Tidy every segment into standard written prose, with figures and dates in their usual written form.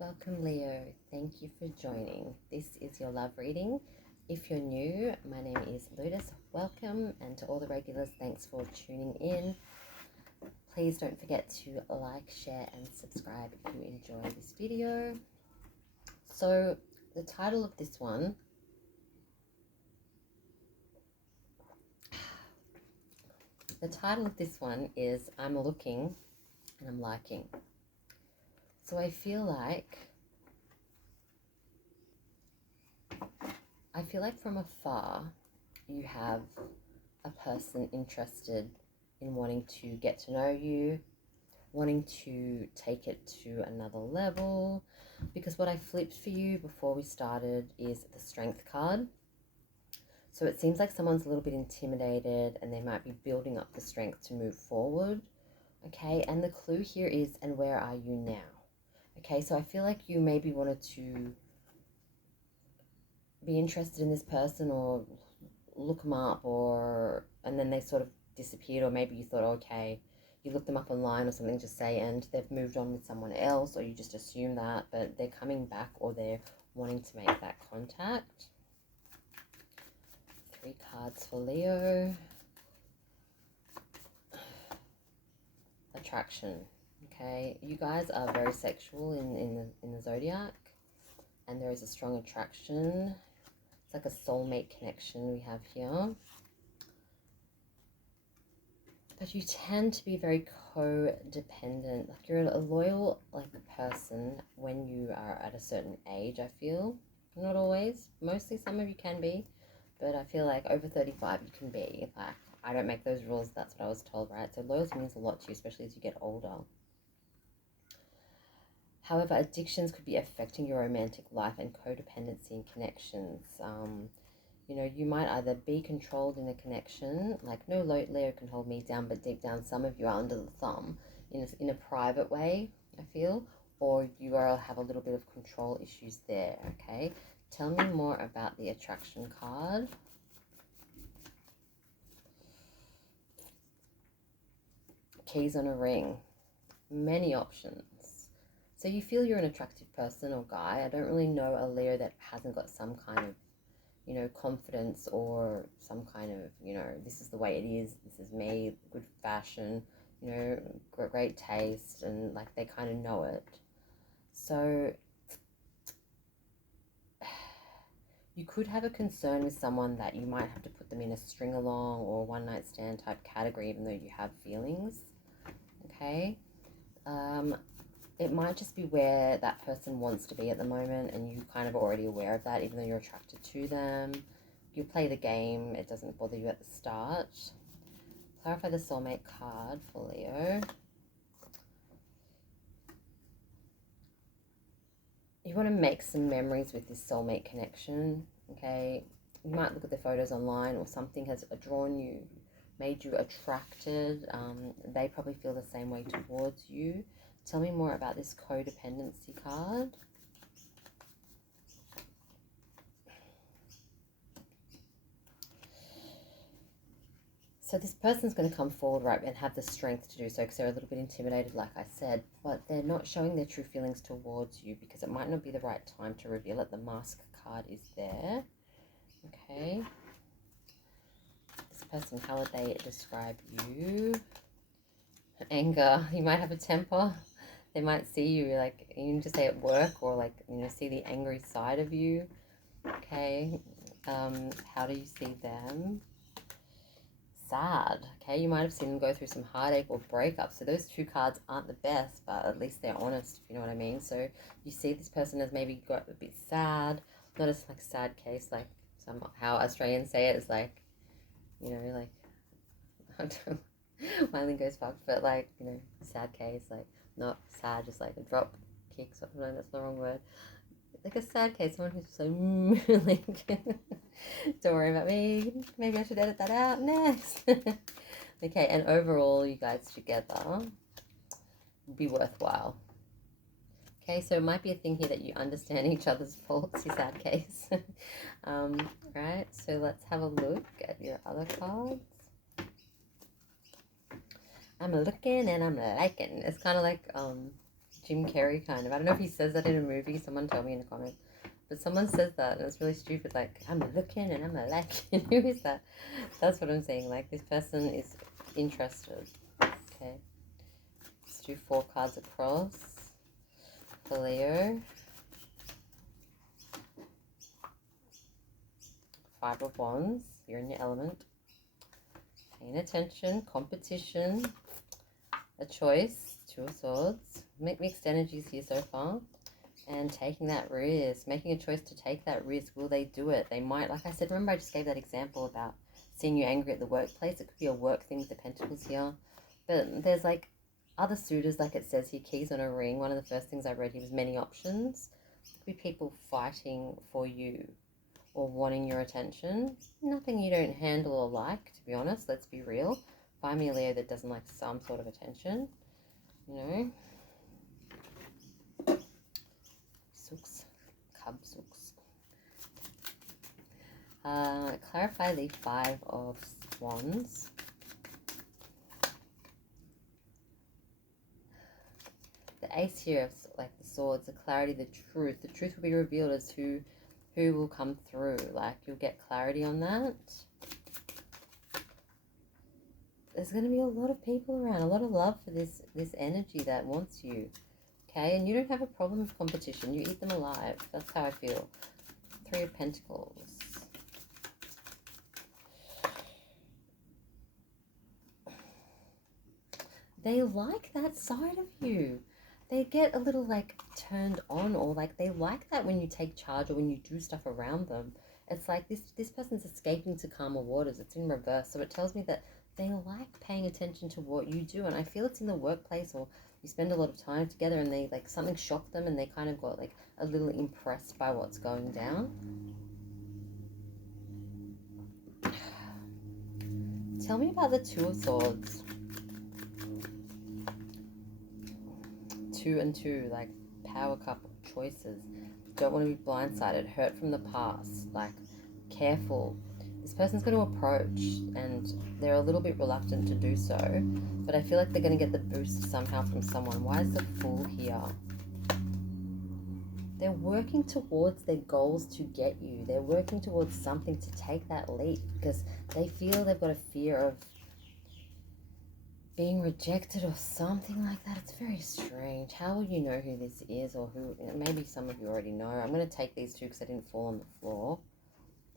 Welcome, Leo. Thank you for joining. This is your love reading. If you're new, my name is Lotus. Welcome, and to all the regulars, thanks for tuning in. Please don't forget to like, share, and subscribe if you enjoy this video. So, the title of this one is I'm Looking and I'm Liking. So I feel like from afar you have a person interested in wanting to get to know you, wanting to take it to another level, because what I flipped for you before we started is the Strength card. So it seems like someone's a little bit intimidated and they might be building up the strength to move forward. Okay, and the clue here is, and where are you now? Okay, so I feel like you maybe wanted to be interested in this person or look them up, and then they sort of disappeared, or maybe you thought, okay, you looked them up online or something, just say, and they've moved on with someone else, or you just assume that, but they're coming back or they're wanting to make that contact. 3 cards for Leo. Attraction. Okay, you guys are very sexual in the zodiac, and there is a strong attraction. It's like a soulmate connection we have here. But you tend to be very codependent. Like you're a loyal person when you are at a certain age, I feel. Not always. Mostly some of you can be. But I feel like over 35 you can be. Like, I don't make those rules. That's what I was told, right? So loyalty means a lot to you, especially as you get older. However, addictions could be affecting your romantic life and codependency and connections. You know, you might either be controlled in a connection, like no Leo can hold me down, but deep down some of you are under the thumb in a private way, I feel, or you have a little bit of control issues there, okay? Tell me more about the attraction card. Keys on a ring. Many options. So you feel you're an attractive person or guy. I don't really know a Leo that hasn't got some kind of, you know, confidence or some kind of, you know, this is the way it is, this is me, good fashion, you know, great taste, and like they kind of know it. So you could have a concern with someone that you might have to put them in a string along or one night stand type category, even though you have feelings. Okay. It might just be where that person wants to be at the moment, and you kind of already aware of that, even though you're attracted to them. You play the game, it doesn't bother you at the start. Clarify the soulmate card for Leo. You want to make some memories with this soulmate connection, okay? You might look at the photos online, or something has drawn you, made you attracted. They probably feel the same way towards you. Tell me more about this codependency card. So this person's going to come forward, right, and have the strength to do so because they're a little bit intimidated, like I said, but they're not showing their true feelings towards you because it might not be the right time to reveal it. The mask card is there. Okay. This person, how would they describe you? Anger. You might have a temper. They might see you, like, you can just say at work, or like, you know, see the angry side of you. Okay. How do you see them? Sad. Okay, you might have seen them go through some heartache or breakup. So those 2 cards aren't the best, but at least they're honest, if you know what I mean. So you see this person has maybe got a bit sad, not as like sad case, like how Australians say it is like, you know, like, I don't know, my lingo's fucked, but like, you know, sad case, like not sad, just like a drop kick, so no, that's the wrong word. Like a sad case, someone who's just like, like don't worry about me, maybe I should edit that out next. Okay, and overall you guys together be worthwhile. Okay, so it might be a thing here that you understand each other's faults, your sad case. Right, so let's have a look at your other cards. I'm looking and I'm liking. It's kind of like Jim Carrey kind of. I don't know if he says that in a movie. Someone tell me in the comments. But someone says that, and it's really stupid. Like, I'm a looking and I'm a lacking. Who is that? That's what I'm saying. Like, this person is interested. Okay. Let's do 4 cards across for Leo. 5 of Wands. You're in your element. Paying attention. Competition. A choice. 2 of Swords. Mixed energies here so far. And taking that risk, making a choice to take that risk. Will they do it? They might. Like I said, remember I just gave that example about seeing you angry at the workplace. It could be a work thing with the pentacles here. But there's like other suitors, like it says here, keys on a ring. One of the first things I read here was many options. It could be people fighting for you or wanting your attention. Nothing you don't handle or like, to be honest. Let's be real. Find me a Leo that doesn't like some sort of attention, you know. Sooks, cub sooks. Clarify the 5 of Wands. The Ace here of like the Swords, the clarity, the truth. The truth will be revealed as who will come through. Like, you'll get clarity on that. There's going to be a lot of people around, a lot of love for this energy that wants you. Okay, and you don't have a problem with competition. You eat them alive. That's how I feel. 3 of Pentacles. They like that side of you. They get a little like turned on, or like they like that when you take charge or when you do stuff around them. It's like this person's escaping to calmer waters. It's in reverse. So it tells me that they like paying attention to what you do. And I feel it's in the workplace, or you spend a lot of time together and they like something shocked them and they kind of got like a little impressed by what's going down. Tell me about the 2 of Swords. 2 and 2, like power couple choices. Don't want to be blindsided, hurt from the past, like careful. This person's going to approach and they're a little bit reluctant to do so, but I feel like they're going to get the boost somehow from someone. Why is the Fool here? They're working towards their goals to get you. They're working towards something to take that leap because they feel they've got a fear of being rejected or something like that. It's very strange. How will you know who this is, or who? Maybe some of you already know. I'm going to take these 2 because they didn't fall on the floor.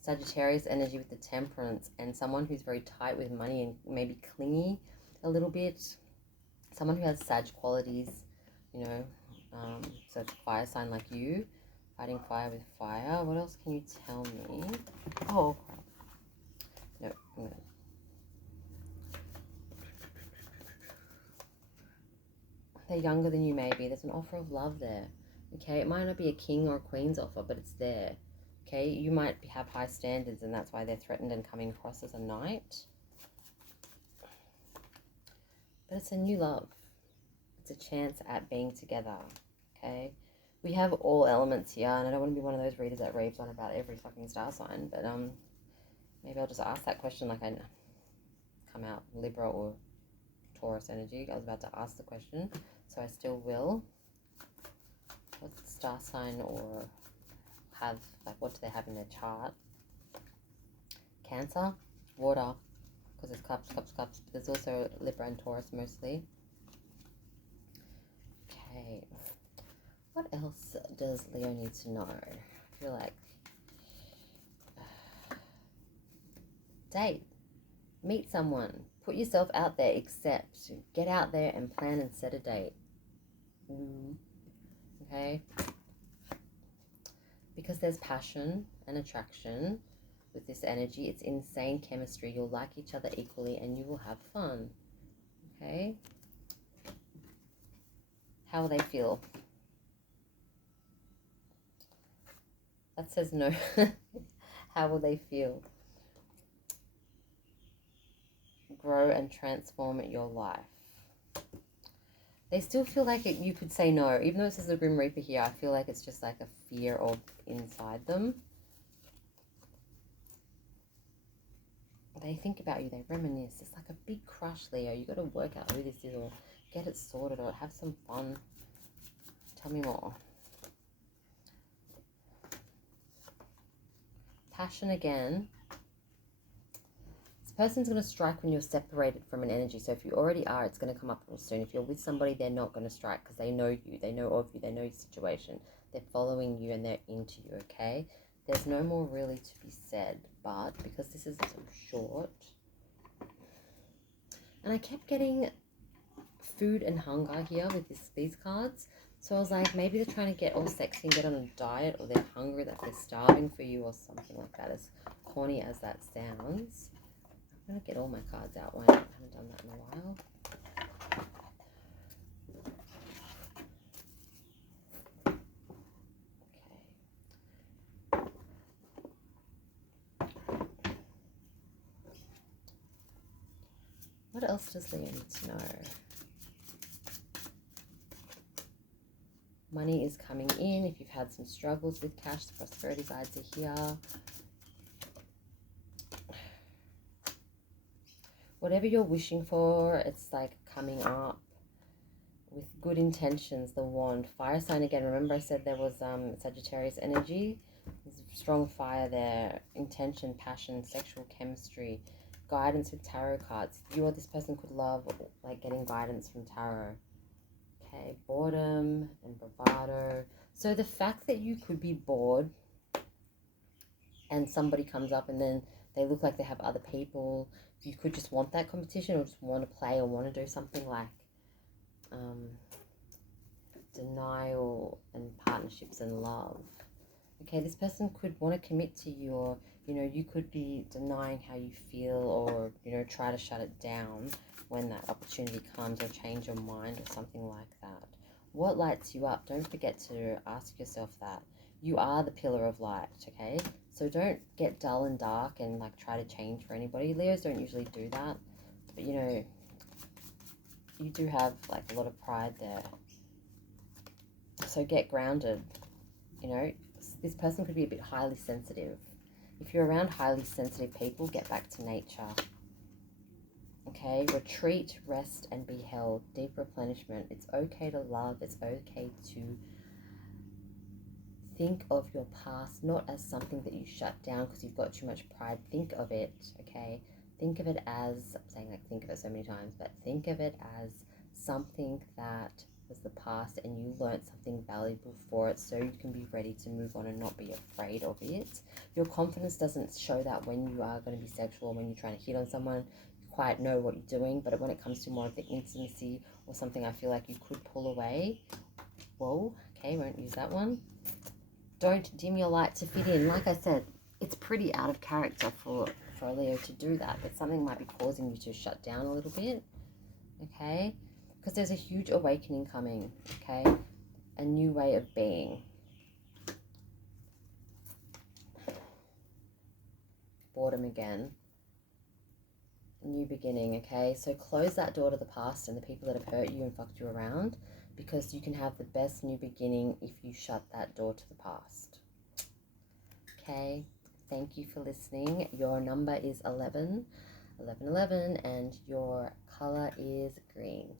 Sagittarius energy with the Temperance, and someone who's very tight with money and maybe clingy a little bit. Someone who has Sag qualities, you know, so fire sign like you, fighting fire with fire. What else can you tell me? Oh, no, I'm gonna... They're younger than you, maybe. There's an offer of love there. Okay, it might not be a king or a queen's offer, but it's there. Okay, you might have high standards and that's why they're threatened and coming across as a knight. But it's a new love. It's a chance at being together. Okay, we have all elements here, and I don't want to be one of those readers that raves on about every fucking star sign, but maybe I'll just ask that question like I come out Libra or Taurus energy. I was about to ask the question, so I still will. What's the star sign, or have, like, what do they have in their chart? Cancer, water, because there's cups, cups, cups, but there's also Libra and Taurus mostly. Okay, what else does Leo need to know? I feel like date, meet someone, put yourself out there, accept, get out there and plan and set a date. Okay, because there's passion and attraction with this energy. It's insane chemistry. You'll like each other equally and you will have fun. Okay, how will they feel? That says no. How will they feel? Grow and transform your life. They still feel like you could say no. Even though it says the Grim Reaper here, I feel like it's just like a fear of inside them. They think about you. They reminisce. It's like a big crush, Leo. You got to work out who this is, or get it sorted, or have some fun. Tell me more. Passion again. This person's going to strike when you're separated from an energy. So if you already are, it's going to come up real soon. If you're with somebody, they're not going to strike because they know you. They know of you. They know your situation. They're following you and they're into you, okay? There's no more really to be said. But because this is so short... And I kept getting food and hunger here with these cards. So I was like, maybe they're trying to get all sexy and get on a diet, or they're hungry, that they're starving for you or something like that, as corny as that sounds. I'm going to get all my cards out. Why not? I haven't done that in a while. What else does Leo need to know? Money is coming in. If you've had some struggles with cash, the prosperity guides are here. Whatever you're wishing for, it's like coming up with good intentions. The wand. Fire sign again. Remember I said there was Sagittarius energy? There's strong fire there. Intention, passion, sexual chemistry. Guidance with tarot cards. You or this person could love like getting guidance from tarot. Okay, boredom and bravado. So the fact that you could be bored and somebody comes up and then they look like they have other people, you could just want that competition or just want to play or want to do something like denial and partnerships and love. Okay, this person could want to commit to you, or, you know, you could be denying how you feel, or, you know, try to shut it down when that opportunity comes, or change your mind or something like that. What lights you up? Don't forget to ask yourself that. You are the pillar of light, okay? So don't get dull and dark and like try to change for anybody. Leos don't usually do that, but you know, you do have like a lot of pride there. So get grounded, you know. This person could be a bit highly sensitive. If you're around highly sensitive people, get back to nature. Okay, retreat, rest, and be held. Deep replenishment. It's okay to love. It's okay to think of your past not as something that you shut down because you've got too much pride. Think of it, okay? Think of it as, I'm saying like think of it so many times, but think of it as something that was the past and you learned something valuable for it, so you can be ready to move on and not be afraid of it. Your confidence doesn't show that when you are going to be sexual, when you're trying to hit on someone. You quite know what you're doing, but when it comes to more of the intimacy or something, I feel like you could pull away. Whoa, okay, won't use that one. Don't dim your light to fit in. Like I said, it's pretty out of character for a Leo to do that, but something might be causing you to shut down a little bit, okay? Because there's a huge awakening coming, okay? A new way of being. Boredom again. A new beginning, okay? So close that door to the past and the people that have hurt you and fucked you around, because you can have the best new beginning if you shut that door to the past. Okay? Thank you for listening. Your number is 11, and your color is green.